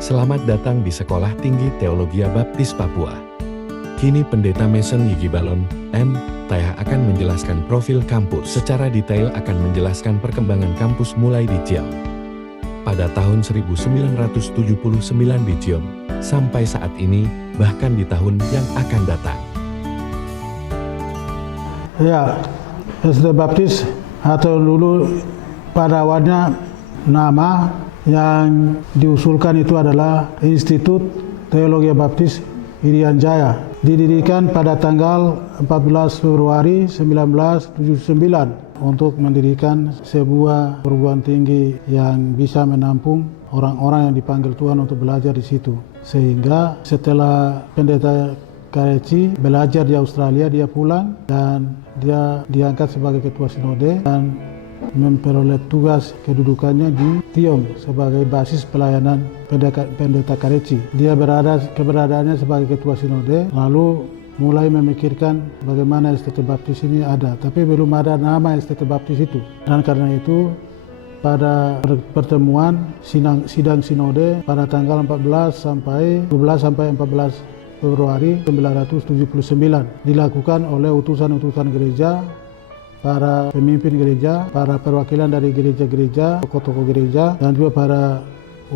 Selamat datang di Sekolah Tinggi Teologia Baptis Papua. Kini Pendeta Mason Yigi Balon, M.Th. akan menjelaskan profil kampus. Secara detail akan menjelaskan perkembangan kampus mulai di Ciom pada tahun 1979 di Ciom, sampai saat ini, bahkan di tahun yang akan datang. Ya, SD Baptis atau dulu pada awalnya nama yang diusulkan itu adalah Institut Teologi Baptis Irian Jaya. Didirikan pada tanggal 14 Februari 1979 untuk mendirikan sebuah perguruan tinggi yang bisa menampung orang-orang yang dipanggil Tuhan untuk belajar di situ. Sehingga setelah Pendeta Kareci belajar di Australia, dia pulang dan dia diangkat sebagai ketua sinode dan memperoleh tugas kedudukannya di Tiom sebagai basis pelayanan Pendeta Kareci. Dia keberadaannya sebagai ketua sinode, lalu mulai memikirkan bagaimana STT Baptis ini ada, tapi belum ada nama STT Baptis itu. Dan karena itu pada pertemuan sidang sinode pada tanggal 14 sampai 14 Februari 1979 dilakukan oleh utusan-utusan gereja, para pemimpin gereja, para perwakilan dari gereja-gereja, tokoh-tokoh gereja, dan juga para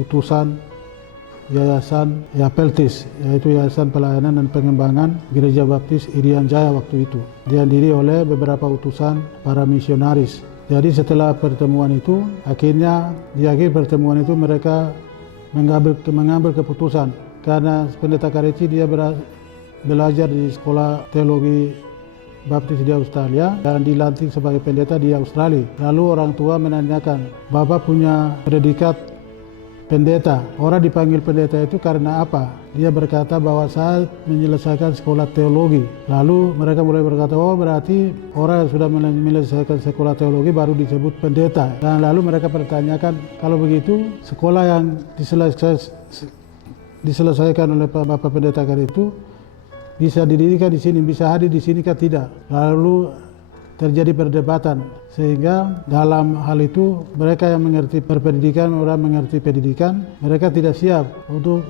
utusan Yayasan YAPELTIS, yaitu Yayasan Pelayanan dan Pengembangan Gereja Baptis Irian Jaya waktu itu. Dihadiri oleh beberapa utusan para misionaris. Jadi setelah pertemuan itu, akhirnya di akhir pertemuan itu mereka mengambil keputusan. Karena Pendeta Kareci dia belajar di Sekolah Teologi Baptis di Australia dan dilantik sebagai pendeta di Australia. Lalu orang tua menanyakan, Bapak punya predikat pendeta, orang dipanggil pendeta itu karena apa? Dia berkata bahwa saya menyelesaikan sekolah teologi. Lalu mereka mulai berkata, oh berarti orang yang sudah menyelesaikan sekolah teologi baru disebut pendeta. Dan lalu mereka pertanyakan, kalau begitu sekolah yang diselesaikan oleh Bapak Pendeta Kareci itu bisa didirikan di sini, bisa hadir di sini kan tidak. Lalu terjadi perdebatan, sehingga dalam hal itu mereka yang mengerti pendidikan, orang mengerti pendidikan, mereka tidak siap untuk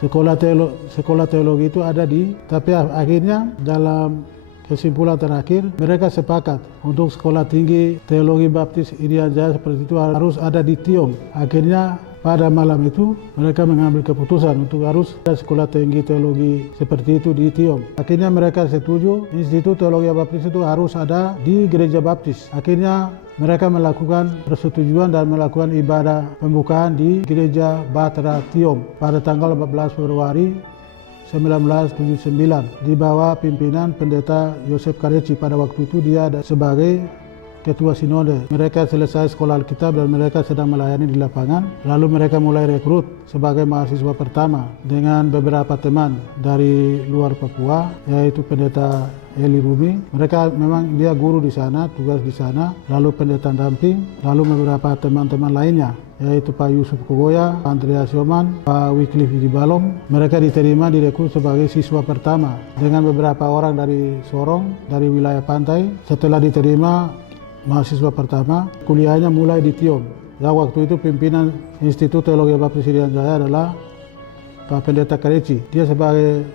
sekolah teologi itu ada tapi akhirnya dalam kesimpulan terakhir mereka sepakat untuk sekolah tinggi teologi Baptis Irian Jaya seperti itu harus ada di Tiom. Akhirnya pada malam itu mereka mengambil keputusan untuk harus ada sekolah tinggi teologi seperti itu di Tiom. Akhirnya mereka setuju Institut Teologi Baptis itu harus ada di Gereja Baptis. Akhirnya mereka melakukan persetujuan dan melakukan ibadah pembukaan di Gereja Batra Tiom pada tanggal 14 Februari 1979 di bawah pimpinan Pendeta Yosef Kareci. Pada waktu itu dia sebagai ketua sinode. Mereka selesai sekolah Alkitab dan mereka sedang melayani di lapangan. Lalu mereka mulai rekrut sebagai mahasiswa pertama dengan beberapa teman dari luar Papua, yaitu Pendeta Eli Rumi. Mereka memang dia guru di sana, tugas di sana. Lalu pendeta damping, lalu beberapa teman-teman lainnya, yaitu Pak Yusuf Kogoya, Pak Andreas Yoman, Pak Wycliffe Yigi Balong. Mereka diterima direkrut sebagai siswa pertama dengan beberapa orang dari Sorong, dari wilayah pantai. Setelah diterima mahasiswa pertama, kuliahnya mulai di Tiom. Ya, waktu itu pimpinan Institut Teologi Baptis Irian Jaya adalah Pak Pendeta Kareci. Dia sebagai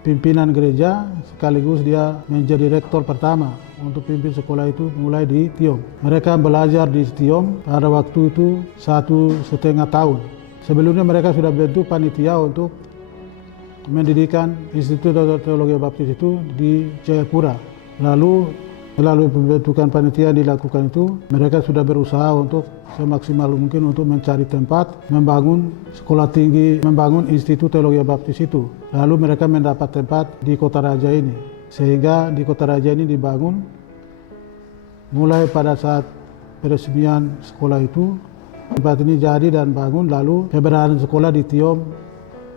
pimpinan gereja sekaligus dia menjadi rektor pertama untuk pimpin sekolah itu mulai di Tiom. Mereka belajar di Tiom pada waktu itu 1,5 tahun. Sebelumnya mereka sudah bentuk panitia untuk mendirikan Institut Teologi Baptis itu di Jayapura. Lalu melalui pembentukan panitia yang dilakukan itu, mereka sudah berusaha untuk semaksimal mungkin untuk mencari tempat, membangun sekolah tinggi, membangun Institut Teologi Baptis itu. Lalu mereka mendapat tempat di Kota Raja ini. Sehingga di Kota Raja ini dibangun, mulai pada saat peresmian sekolah itu, tempat ini jadi dan bangun, lalu keberadaan sekolah di Tiom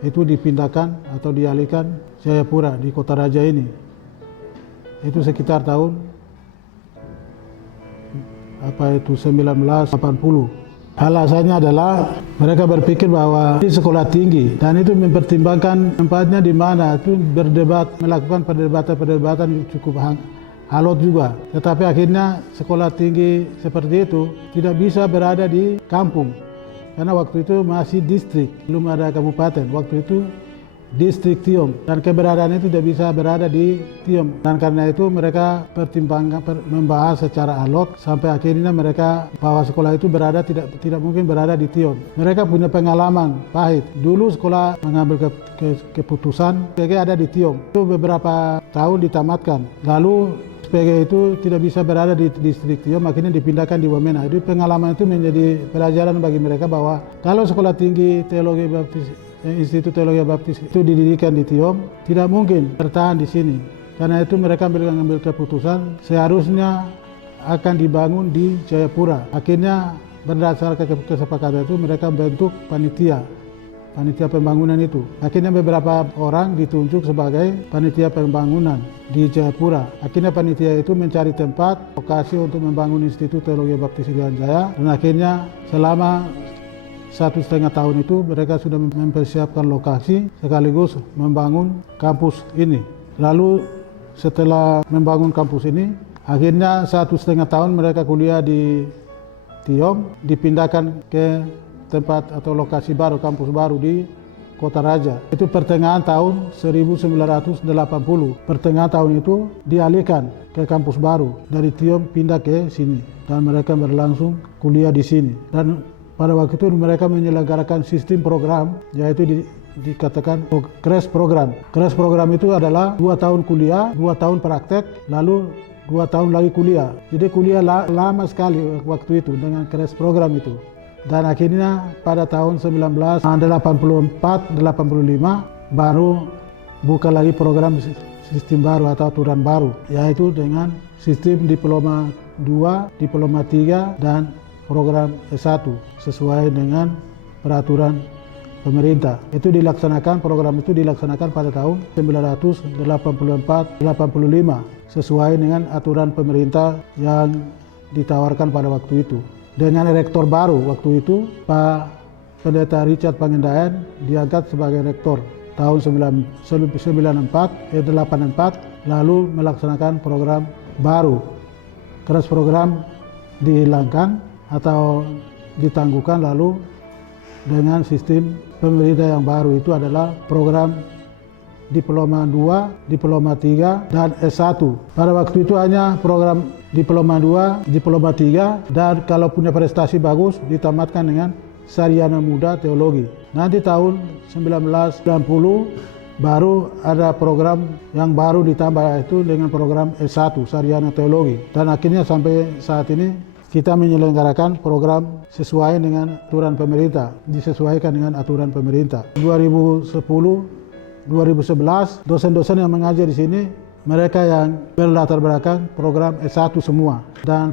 itu dipindahkan atau dialihkan Jayapura di Kota Raja ini. Itu sekitar tahun 1980. Alasannya adalah mereka berpikir bahwa ini sekolah tinggi dan itu mempertimbangkan tempatnya di mana, itu berdebat, melakukan perdebatan cukup alot juga. Tetapi akhirnya sekolah tinggi seperti itu tidak bisa berada di kampung. karena waktu itu masih distrik, belum ada kabupaten. Waktu itu distrik Tiom, dan keberadaannya itu tidak bisa berada di Tiom, dan karena itu mereka pertimbangkan membahas secara alot sampai akhirnya mereka bahwa sekolah itu tidak mungkin berada di Tiom. Mereka punya pengalaman pahit. Dulu sekolah mengambil keputusan PG ada di Tiom. Itu beberapa tahun ditamatkan. Lalu PG itu tidak bisa berada di distrik Tiom, akhirnya dipindahkan di Wamena. Jadi pengalaman itu menjadi pelajaran bagi mereka bahwa kalau sekolah tinggi teologi baptis Institut Teologi Baptis itu didirikan di Tiom, tidak mungkin bertahan di sini. Karena itu mereka mengambil keputusan seharusnya akan dibangun di Jayapura. Akhirnya berdasarkan kesepakatan itu mereka bentuk panitia pembangunan itu. Akhirnya beberapa orang ditunjuk sebagai panitia pembangunan di Jayapura. Akhirnya panitia itu mencari tempat, lokasi untuk membangun Institut Teologi Baptis Irian Jaya, dan akhirnya selama 1,5 tahun itu mereka sudah mempersiapkan lokasi sekaligus membangun kampus ini. Lalu setelah membangun kampus ini, akhirnya 1,5 tahun mereka kuliah di Tiom, dipindahkan ke tempat atau lokasi baru, kampus baru di Kota Raja. Itu pertengahan tahun 1980. Pertengahan tahun itu dialihkan ke kampus baru, dari Tiom pindah ke sini, dan mereka berlangsung kuliah di sini. Dan pada waktu itu mereka menyelenggarakan sistem program, yaitu dikatakan crash program. Crash program itu adalah 2 tahun kuliah, 2 tahun praktek, lalu 2 tahun lagi kuliah. Jadi kuliah lama sekali waktu itu dengan crash program itu. Dan akhirnya pada tahun 1984-85 baru buka lagi program sistem baru atau aturan baru, yaitu dengan sistem diploma 2, diploma 3, dan program S1 sesuai dengan peraturan pemerintah. Program itu dilaksanakan pada tahun 1984-85 sesuai dengan aturan pemerintah yang ditawarkan pada waktu itu. Dengan rektor baru waktu itu, Pak Pendeta Richard Pangendayan diangkat sebagai rektor tahun 1984, lalu melaksanakan program baru. Crash program dihilangkan atau ditangguhkan, lalu dengan sistem pemerintah yang baru itu adalah program diploma 2, diploma 3, dan S1. Pada waktu itu hanya program diploma 2, diploma 3, dan kalau punya prestasi bagus ditamatkan dengan sarjana muda teologi. Nanti tahun 1990 baru ada program yang baru ditambah, itu dengan program S1 sarjana teologi. Dan akhirnya sampai saat ini kita menyelenggarakan program sesuai dengan aturan pemerintah, disesuaikan dengan aturan pemerintah. 2010-2011 dosen-dosen yang mengajar di sini mereka yang berlatar belakang program S1 semua. Dan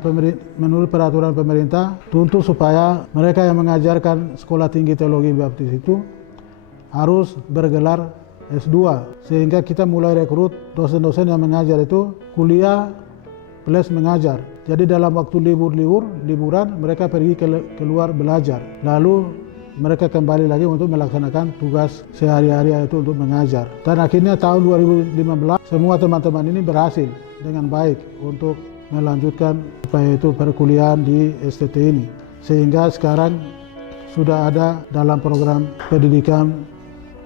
menurut peraturan pemerintah tuntut supaya mereka yang mengajarkan Sekolah Tinggi Teologi Baptis itu harus bergelar S2. Sehingga kita mulai rekrut dosen-dosen yang mengajar itu kuliah plus mengajar. Jadi dalam waktu liburan mereka pergi keluar belajar. Lalu mereka kembali lagi untuk melaksanakan tugas sehari-hari, yaitu untuk mengajar. Dan akhirnya tahun 2015 semua teman-teman ini berhasil dengan baik untuk melanjutkan yaitu perkuliahan di STT ini. Sehingga sekarang sudah ada dalam program pendidikan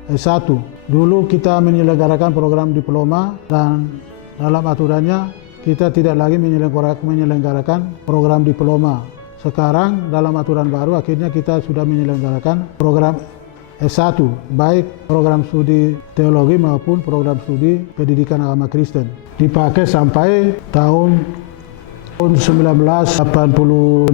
S1. Dulu kita menyelenggarakan program diploma, dan dalam aturannya kita tidak lagi menyelenggarakan program diploma. Sekarang dalam aturan baru akhirnya kita sudah menyelenggarakan program S1, baik program studi teologi maupun program studi pendidikan agama Kristen. Dipakai sampai tahun 1989,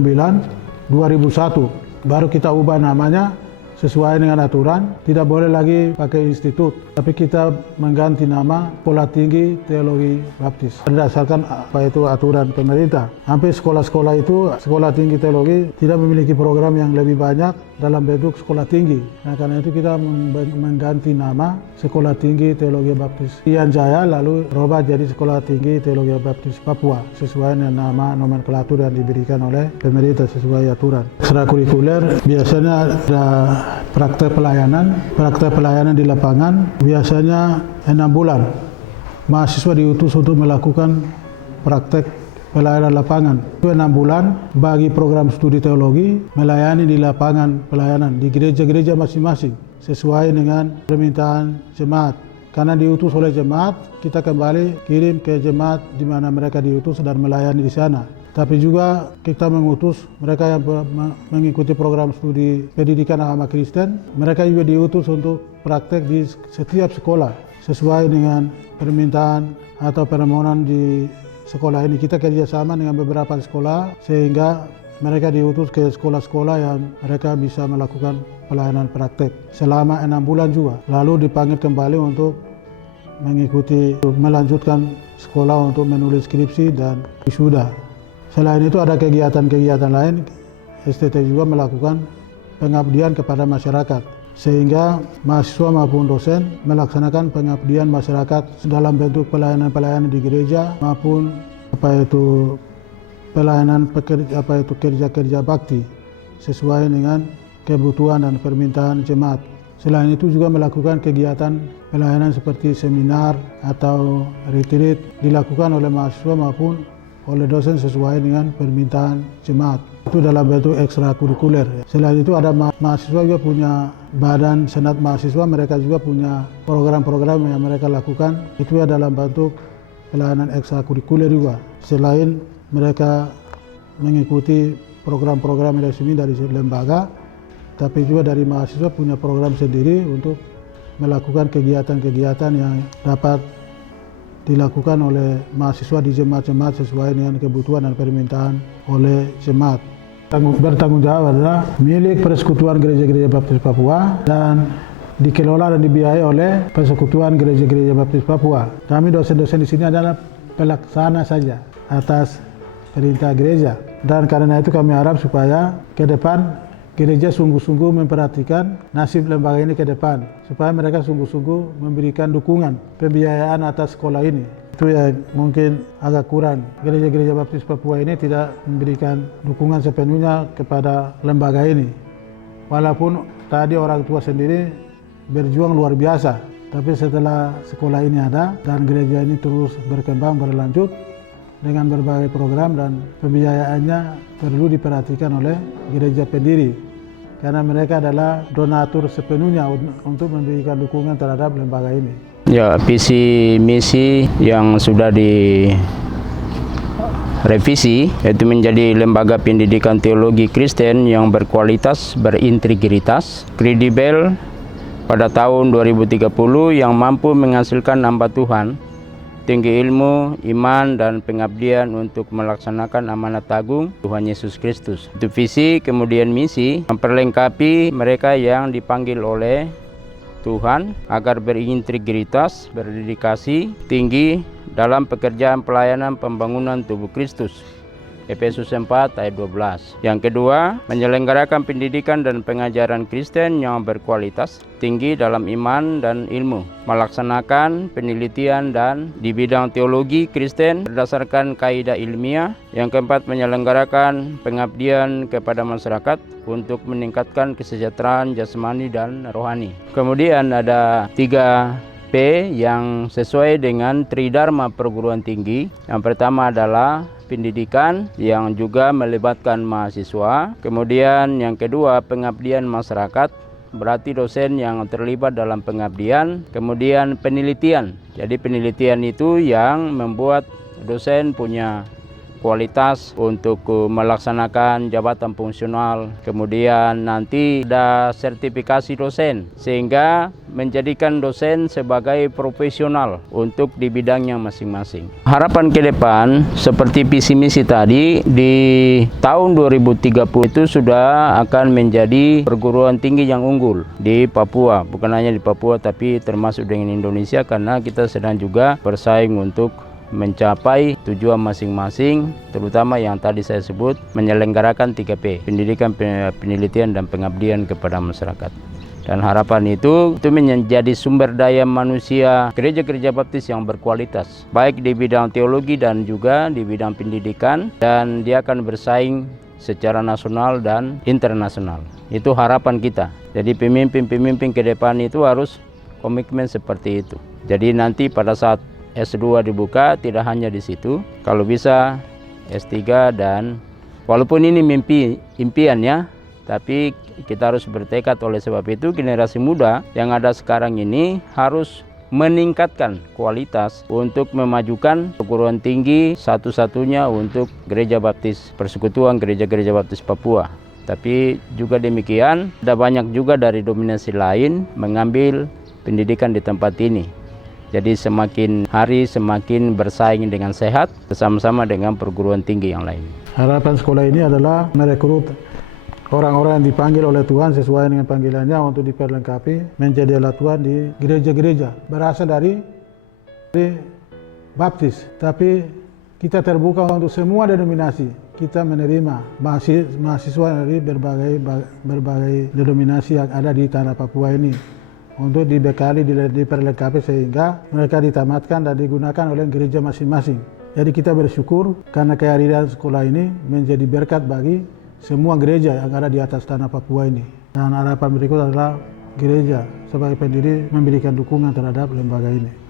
2001. Baru kita ubah namanya sesuai dengan aturan, tidak boleh lagi pakai institut, tapi kita mengganti nama Sekolah Tinggi Teologi Baptis berdasarkan apa itu aturan pemerintah. Hampir sekolah-sekolah itu, Sekolah Tinggi Teologi tidak memiliki program yang lebih banyak dalam bentuk sekolah tinggi. Nah, karena itu kita mengganti nama Sekolah Tinggi Teologi Baptis Irian Jaya, lalu berubah jadi Sekolah Tinggi Teologi Baptis Papua sesuai dengan nama nomenklatur yang diberikan oleh pemerintah sesuai aturan. Ekstrakurikuler biasanya ada praktek pelayanan di lapangan, biasanya 6 bulan. Mahasiswa diutus untuk melakukan praktek pelayanan lapangan. Itu 6 bulan bagi program studi teologi melayani di lapangan pelayanan di gereja-gereja masing-masing sesuai dengan permintaan jemaat. Karena diutus oleh jemaat, kita kembali kirim ke jemaat di mana mereka diutus dan melayani di sana. Tapi juga kita mengutus mereka yang mengikuti program studi pendidikan agama Kristen, mereka juga diutus untuk praktek di setiap sekolah sesuai dengan permintaan atau permohonan di sekolah ini. Kita kerjasama dengan beberapa sekolah sehingga mereka diutus ke sekolah-sekolah yang mereka bisa melakukan pelayanan praktek selama 6 bulan juga. Lalu dipanggil kembali untuk mengikuti, melanjutkan sekolah untuk menulis skripsi dan wisuda. Selain itu ada kegiatan-kegiatan lain, STT juga melakukan pengabdian kepada masyarakat. Sehingga mahasiswa maupun dosen melaksanakan pengabdian masyarakat dalam bentuk pelayanan-pelayanan di gereja maupun kerja-kerja bakti sesuai dengan kebutuhan dan permintaan jemaat. Selain itu juga melakukan kegiatan pelayanan seperti seminar atau retreat dilakukan oleh mahasiswa maupun oleh dosen sesuai dengan permintaan jemaat. Itu dalam bentuk ekstrakurikuler. Selain itu ada mahasiswa juga punya badan senat mahasiswa, mereka juga punya program-program yang mereka lakukan. Itu ya dalam bentuk pelayanan ekstrakurikuler juga. Selain mereka mengikuti program-program resmi dari lembaga, tapi juga dari mahasiswa punya program sendiri untuk melakukan kegiatan-kegiatan yang dapat dilakukan oleh mahasiswa di jemaat-jemaat sesuai dengan kebutuhan dan permintaan oleh jemaat. Bertanggung jawab adalah milik Persekutuan Gereja-Gereja Baptis Papua dan dikelola dan dibiayai oleh Persekutuan Gereja-Gereja Baptis Papua. Kami dosen-dosen di sini adalah pelaksana saja atas perintah gereja. Dan karena itu kami harap supaya ke depan gereja sungguh-sungguh memperhatikan nasib lembaga ini ke depan, supaya mereka sungguh-sungguh memberikan dukungan pembiayaan atas sekolah ini. Itu yang mungkin agak kurang. Gereja-gereja Baptis Papua ini tidak memberikan dukungan sepenuhnya kepada lembaga ini. Walaupun tadi orang tua sendiri berjuang luar biasa, tapi setelah sekolah ini ada dan gereja ini terus berkembang berlanjut dengan berbagai program dan pembiayaannya perlu diperhatikan oleh gereja pendiri karena mereka adalah donatur sepenuhnya untuk memberikan dukungan terhadap lembaga ini. Ya, visi misi yang sudah direvisi yaitu menjadi lembaga pendidikan teologi Kristen yang berkualitas, berintegritas, kredibel pada tahun 2030 yang mampu menghasilkan hamba Tuhan, tinggi ilmu, iman, dan pengabdian untuk melaksanakan amanat agung Tuhan Yesus Kristus. Itu visi, kemudian misi, memperlengkapi mereka yang dipanggil oleh Tuhan agar berintegritas, berdedikasi tinggi dalam pekerjaan pelayanan pembangunan tubuh Kristus. Efesus 4 ayat 12. Yang kedua, menyelenggarakan pendidikan dan pengajaran Kristen yang berkualitas tinggi dalam iman dan ilmu, melaksanakan penelitian dan di bidang teologi Kristen berdasarkan kaidah ilmiah. Yang keempat, menyelenggarakan pengabdian kepada masyarakat untuk meningkatkan kesejahteraan jasmani dan rohani. Kemudian ada 3P yang sesuai dengan Tridharma perguruan tinggi. Yang pertama adalah pendidikan yang juga melibatkan mahasiswa. Kemudian yang kedua, pengabdian masyarakat, berarti dosen yang terlibat dalam pengabdian. Kemudian penelitian, jadi penelitian itu yang membuat dosen punya kualitas untuk melaksanakan jabatan fungsional. Kemudian nanti ada sertifikasi dosen sehingga menjadikan dosen sebagai profesional untuk di bidangnya masing-masing. Harapan ke depan seperti visi misi tadi, di tahun 2030 itu sudah akan menjadi perguruan tinggi yang unggul di Papua. Bukan hanya di Papua tapi termasuk dengan Indonesia, karena kita sedang juga bersaing untuk mencapai tujuan masing-masing, terutama yang tadi saya sebut, menyelenggarakan 3P, pendidikan, penelitian, dan pengabdian kepada masyarakat. Dan harapan itu menjadi sumber daya manusia gereja-gereja baptis yang berkualitas, baik di bidang teologi dan juga di bidang pendidikan, dan dia akan bersaing secara nasional dan internasional. Itu harapan kita. Jadi pemimpin-pemimpin ke depan itu harus komitmen seperti itu. Jadi nanti pada saat S2 dibuka tidak hanya di situ, kalau bisa S3 dan walaupun ini impiannya, tapi kita harus bertekad. Oleh sebab itu generasi muda yang ada sekarang ini harus meningkatkan kualitas untuk memajukan perguruan tinggi satu-satunya untuk Gereja Baptis Persekutuan Gereja-Gereja Baptis Papua. Tapi juga demikian, ada banyak juga dari dominasi lain mengambil pendidikan di tempat ini. Jadi semakin hari semakin bersaing dengan sehat bersama-sama dengan perguruan tinggi yang lain. Harapan sekolah ini adalah merekrut orang-orang yang dipanggil oleh Tuhan sesuai dengan panggilannya untuk diperlengkapi menjadi alat Tuhan di gereja-gereja. Berasal dari Baptis, tapi kita terbuka untuk semua denominasi. Kita menerima mahasiswa dari berbagai denominasi yang ada di tanah Papua ini untuk dibekali, diperlengkapi sehingga mereka ditamatkan dan digunakan oleh gereja masing-masing. Jadi kita bersyukur karena kehadiran sekolah ini menjadi berkat bagi semua gereja yang ada di atas tanah Papua ini. Dan harapan berikut adalah gereja sebagai pendiri memberikan dukungan terhadap lembaga ini.